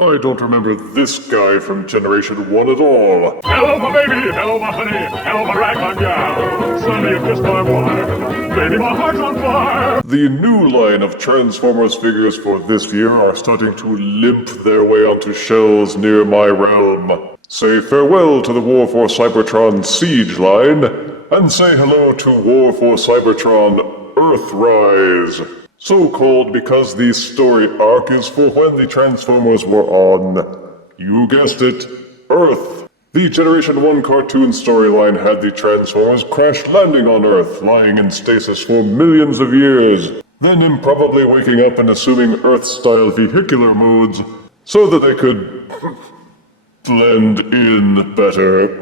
I don't remember this guy from Generation 1 at all. Hello, my baby. Hello, my honey. Hello, my ragtime gal. Suddenly you kissed my wife. Baby, my heart's on fire. The new line of Transformers figures for this year are starting to limp their way onto shelves near my realm. Say farewell to the War for Cybertron Siege line, and say hello to War for Cybertron Earthrise. So called because the story arc is for when the Transformers were on, you guessed it, Earth. The Generation 1 cartoon storyline had the Transformers crash landing on Earth, lying in stasis for millions of years, then improbably waking up and assuming Earth-style vehicular modes so that they could blend in better.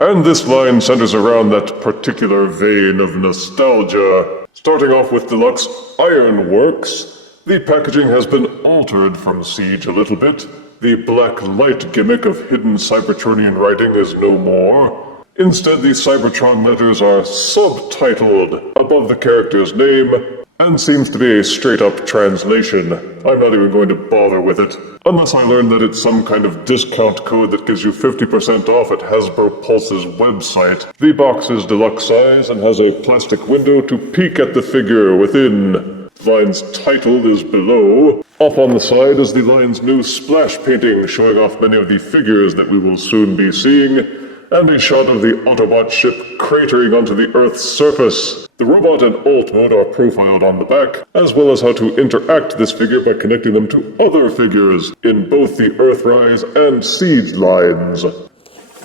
And this line centers around that particular vein of nostalgia. Starting off with Deluxe Ironworks, the packaging has been altered from Siege a little bit. The black light gimmick of hidden Cybertronian writing is no more. Instead, the Cybertron letters are subtitled above the character's name, and seems to be a straight-up translation. I'm not even going to bother with it, unless I learn that it's some kind of discount code that gives you 50% off at Hasbro Pulse's website. The box is deluxe size and has a plastic window to peek at the figure within. The line's title is below. Up on the side is the line's new splash painting showing off many of the figures that we will soon be seeing, and a shot of the Autobot ship cratering onto the Earth's surface. The robot and alt mode are profiled on the back, as well as how to interact this figure by connecting them to other figures in both the Earthrise and Siege lines.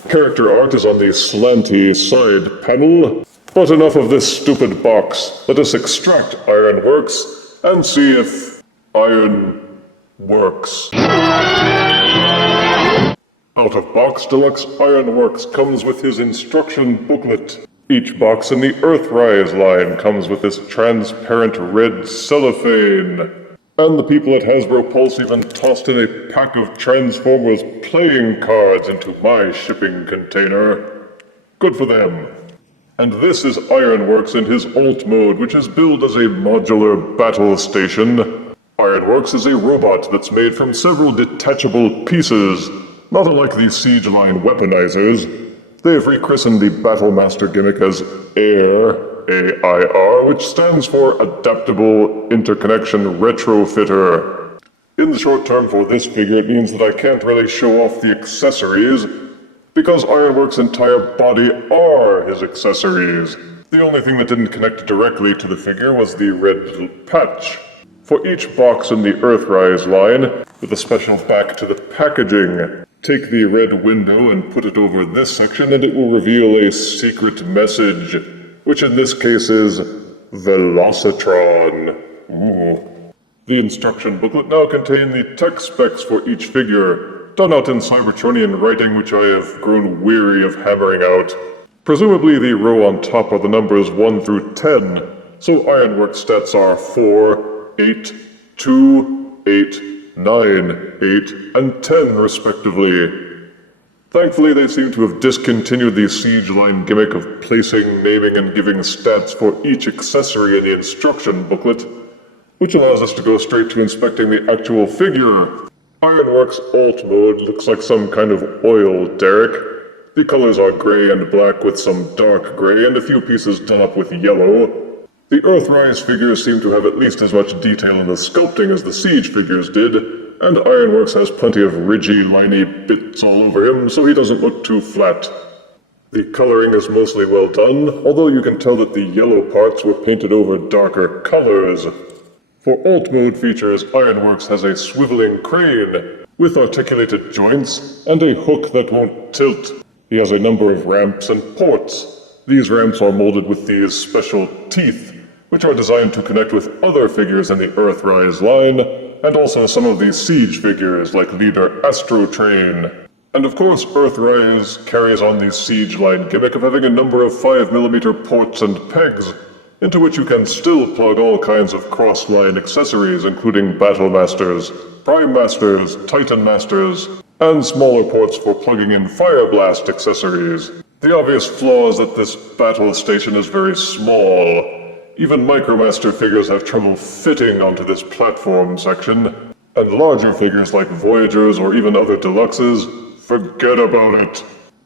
Character art is on the slanty side panel, but enough of this stupid box. Let us extract Ironworks and see if Iron works. Out of box, Deluxe Ironworks comes with his instruction booklet. Each box in the Earthrise line comes with this transparent red cellophane. And the people at Hasbro Pulse even tossed in a pack of Transformers playing cards into my shipping container. Good for them. And this is Ironworks in his alt mode, which is billed as a modular battle station. Ironworks is a robot that's made from several detachable pieces. Not unlike the Siege line weaponizers, they've rechristened the Battlemaster gimmick as A.I.R, A.I.R, which stands for Adaptable Interconnection Retrofitter. In the short term for this figure, it means that I can't really show off the accessories, because Ironworks' entire body are his accessories. The only thing that didn't connect directly to the figure was the red little patch. For each box in the Earthrise line, with a special back to the packaging, take the red window and put it over this section and it will reveal a secret message, which in this case is Velocitron. Ooh. The instruction booklet now contains the tech specs for each figure, done out in Cybertronian writing which I have grown weary of hammering out. Presumably the row on top are the numbers 1 through 10, so Ironworks stats are 4, 8, 2, 8, 9, 8, and 10 respectively. Thankfully, they seem to have discontinued the Siege line gimmick of placing, naming, and giving stats for each accessory in the instruction booklet, which allows us to go straight to inspecting the actual figure. Ironworks alt mode looks like some kind of oil derrick. The colors are gray and black with some dark gray and a few pieces done up with yellow. The Earthrise figures seem to have at least as much detail in the sculpting as the Siege figures did, and Ironworks has plenty of ridgy, liney bits all over him, so he doesn't look too flat. The coloring is mostly well done, although you can tell that the yellow parts were painted over darker colors. For alt mode features, Ironworks has a swiveling crane, with articulated joints, and a hook that won't tilt. He has a number of ramps and ports. These ramps are molded with these special teeth, which are designed to connect with other figures in the Earthrise line, and also some of the Siege figures like leader Astrotrain. And of course, Earthrise carries on the Siege line gimmick of having a number of 5mm ports and pegs, into which you can still plug all kinds of cross-line accessories, including Battlemasters, Prime Masters, Titan Masters, and smaller ports for plugging in Fire Blast accessories. The obvious flaw is that this battle station is very small. Even Micromaster figures have trouble fitting onto this platform section, and larger figures like Voyagers or even other Deluxes, forget about it.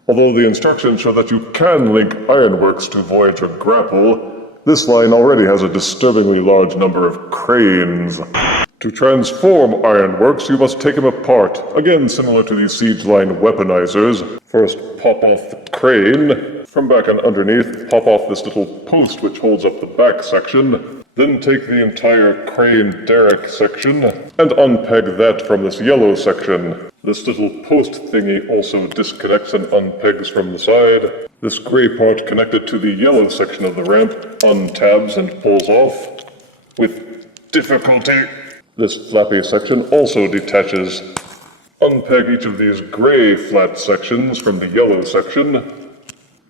Although the instructions show that you can link Ironworks to Voyager Grapple, this line already has a disturbingly large number of cranes. To transform Ironworks, you must take him apart, again similar to the Siege line weaponizers. First, pop off the crane. From back and underneath, pop off this little post which holds up the back section. Then take the entire crane derrick section and unpeg that from this yellow section. This little post thingy also disconnects and unpegs from the side. This gray part connected to the yellow section of the ramp untabs and pulls off with difficulty. This flappy section also detaches. Unpeg each of these gray flat sections from the yellow section.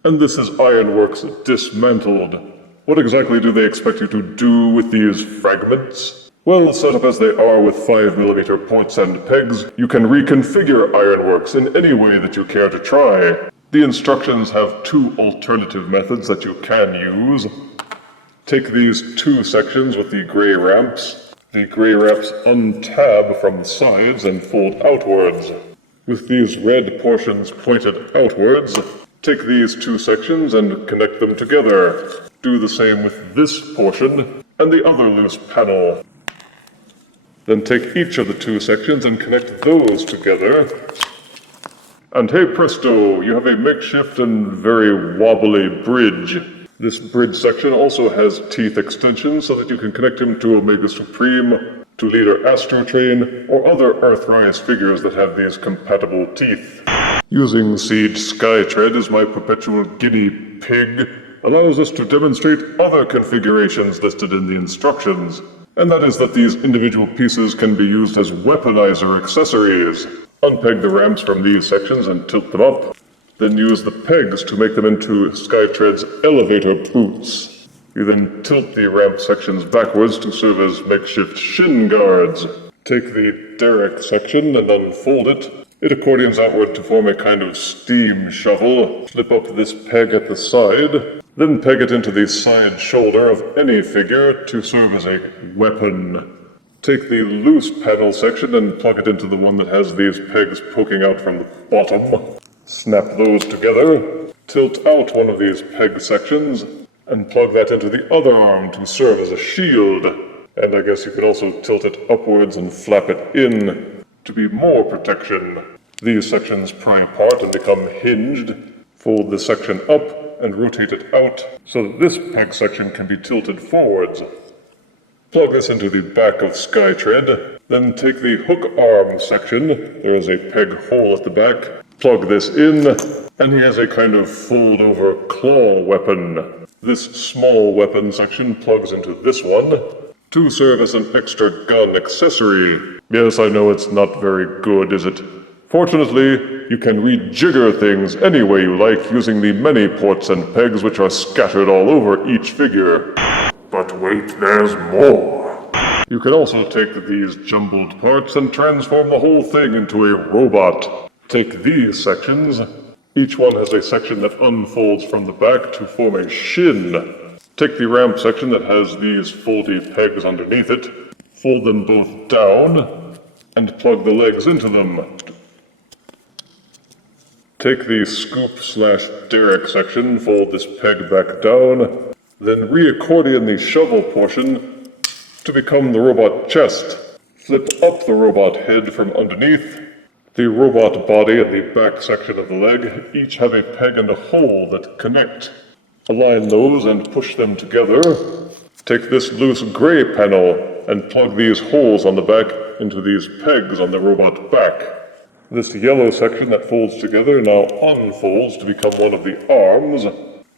And this is Ironworks dismantled. What exactly do they expect you to do with these fragments? Well, set up as they are with 5mm ports and pegs, you can reconfigure Ironworks in any way that you care to try. The instructions have two alternative methods that you can use. Take these two sections with the gray ramps. The gray ramps untab from the sides and fold outwards. With these red portions pointed outwards, take these two sections and connect them together. Do the same with this portion and the other loose panel. Then take each of the two sections and connect those together. And hey presto, you have a makeshift and very wobbly bridge. This bridge section also has teeth extensions so that you can connect him to Omega Supreme, to Leader Astrotrain, or other Earthrise figures that have these compatible teeth. Using Siege Skytread as my perpetual guinea pig allows us to demonstrate other configurations listed in the instructions, and that is that these individual pieces can be used as weaponizer accessories. Unpeg the ramps from these sections and tilt them up, then use the pegs to make them into Skytread's elevator boots. You then tilt the ramp sections backwards to serve as makeshift shin guards. Take the derrick section and unfold it. It accordions outward to form a kind of steam shovel. Slip up this peg at the side, then peg it into the side shoulder of any figure to serve as a weapon. Take the loose panel section and plug it into the one that has these pegs poking out from the bottom. Snap those together. Tilt out one of these peg sections and plug that into the other arm to serve as a shield. And I guess you could also tilt it upwards and flap it in to be more protection. These sections pry apart and become hinged. Fold the section up and rotate it out so that this peg section can be tilted forwards. Plug this into the back of Skytread, then take the hook arm section. There is a peg hole at the back. Plug this in, and he has a kind of fold-over claw weapon. This small weapon section plugs into this one to serve as an extra gun accessory. Yes, I know it's not very good, is it? Fortunately, you can rejigger things any way you like using the many ports and pegs which are scattered all over each figure. But wait, there's more. You can also take these jumbled parts and transform the whole thing into a robot. Take these sections. Each one has a section that unfolds from the back to form a shin. Take the ramp section that has these foldy pegs underneath it, fold them both down, and plug the legs into them. Take the scoop/derrick section, fold this peg back down, then re-accordion the shovel portion to become the robot chest. Flip up the robot head from underneath. The robot body and the back section of the leg each have a peg and a hole that connect. Align those and push them together. Take this loose gray panel and plug these holes on the back into these pegs on the robot back. This yellow section that folds together now unfolds to become one of the arms.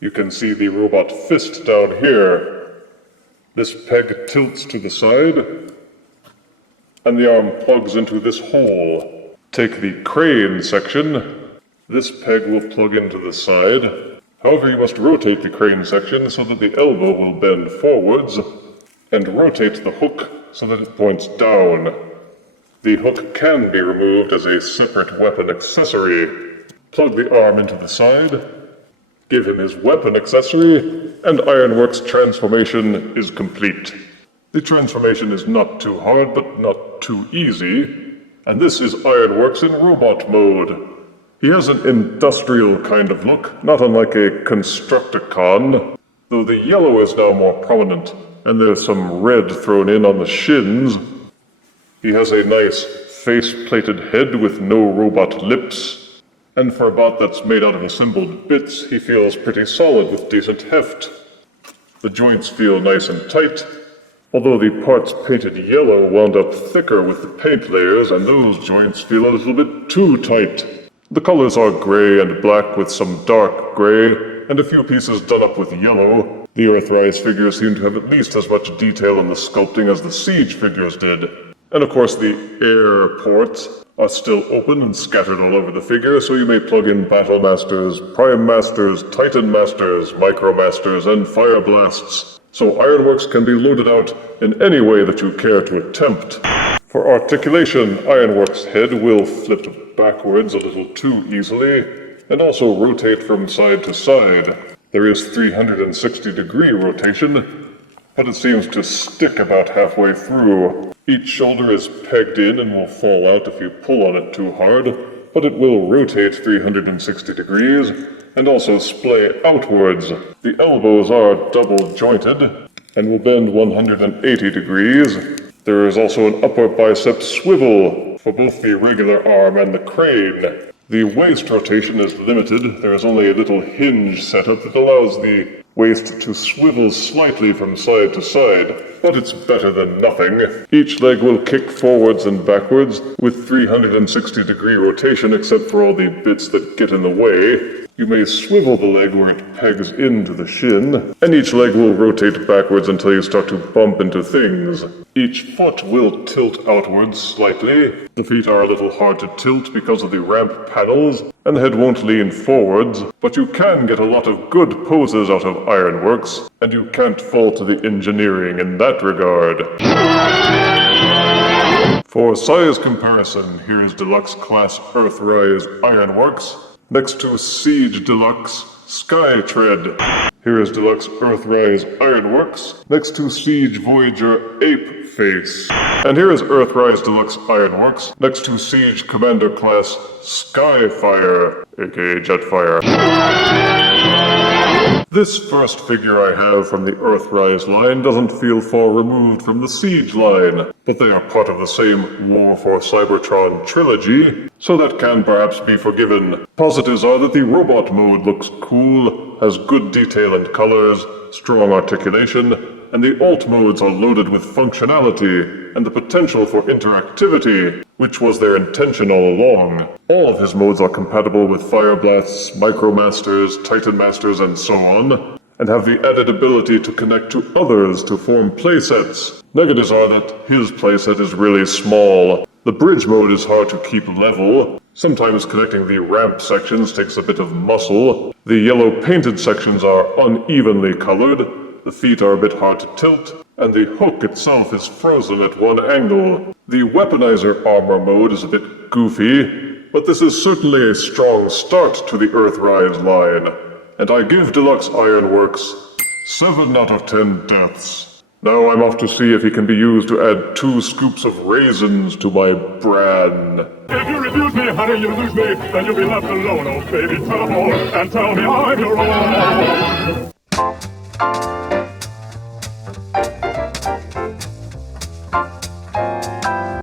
You can see the robot fist down here. This peg tilts to the side, and the arm plugs into this hole. Take the crane section. This peg will plug into the side. However, you must rotate the crane section so that the elbow will bend forwards, and rotate the hook so that it points down. The hook can be removed as a separate weapon accessory. Plug the arm into the side, Give him his weapon accessory, and Ironworks' transformation is complete. The transformation is not too hard, but not too easy, and this is Ironworks in robot mode. He has an industrial kind of look, not unlike a Constructicon, though the yellow is now more prominent, and there's some red thrown in on the shins. He has a nice face-plated head with no robot lips, and for a bot that's made out of assembled bits, he feels pretty solid with decent heft. The joints feel nice and tight, although the parts painted yellow wound up thicker with the paint layers, and those joints feel a little bit too tight. The colors are gray and black with some dark gray, and a few pieces done up with yellow. The Earthrise figures seem to have at least as much detail in the sculpting as the Siege figures did. And of course the A.I.R ports are still open and scattered all over the figure, so you may plug in Battle Masters, Prime Masters, Titan Masters, Micro Masters, and Fire Blasts. So Ironworks can be loaded out in any way that you care to attempt. For articulation, Ironworks' head will flip backwards a little too easily, and also rotate from side to side. There is 360-degree rotation, but it seems to stick about halfway through. Each shoulder is pegged in and will fall out if you pull on it too hard, but it will rotate 360 degrees and also splay outwards. The elbows are double jointed and will bend 180 degrees. There is also an upper bicep swivel for both the regular arm and the crane. The waist rotation is limited. There is only a little hinge setup that allows the waist to swivel slightly from side to side, but it's better than nothing. Each leg will kick forwards and backwards with 360-degree rotation except for all the bits that get in the way. You may swivel the leg where it pegs into the shin, and each leg will rotate backwards until you start to bump into things. Each foot will tilt outwards slightly. The feet are a little hard to tilt because of the ramp panels, and the head won't lean forwards, but you can get a lot of good poses out of Ironworks, and you can't fault the engineering in that regard. For size comparison, here is Deluxe Class Earthrise Ironworks, next to Siege Deluxe Skytread. Here is Deluxe Earthrise Ironworks, next to Siege Voyager Ape Face. And here is Earthrise Deluxe Ironworks, next to Siege Commander Class Skyfire, aka Jetfire. This first figure I have from the Earthrise line doesn't feel far removed from the Siege line, but they are part of the same War for Cybertron trilogy, so that can perhaps be forgiven. Positives are that the robot mode looks cool, has good detail and colors, strong articulation, and the alt modes are loaded with functionality and the potential for interactivity, which was their intention all along. All of his modes are compatible with Fire Blasts, Micro Masters, Titan Masters, and so on, and have the added ability to connect to others to form playsets. Negatives are that his playset is really small. The bridge mode is hard to keep level. Sometimes connecting the ramp sections takes a bit of muscle. The yellow painted sections are unevenly colored. The feet are a bit hard to tilt, and the hook itself is frozen at one angle. The weaponizer armor mode is a bit goofy, but this is certainly a strong start to the Earthrise line, and I give Deluxe Ironworks 7 out of 10 deaths. Now I'm off to see if he can be used to add 2 scoops of raisins to my bran. If you refuse me, honey, you lose me, then you'll be left alone, oh baby, tell them all, and tell me I'm your own.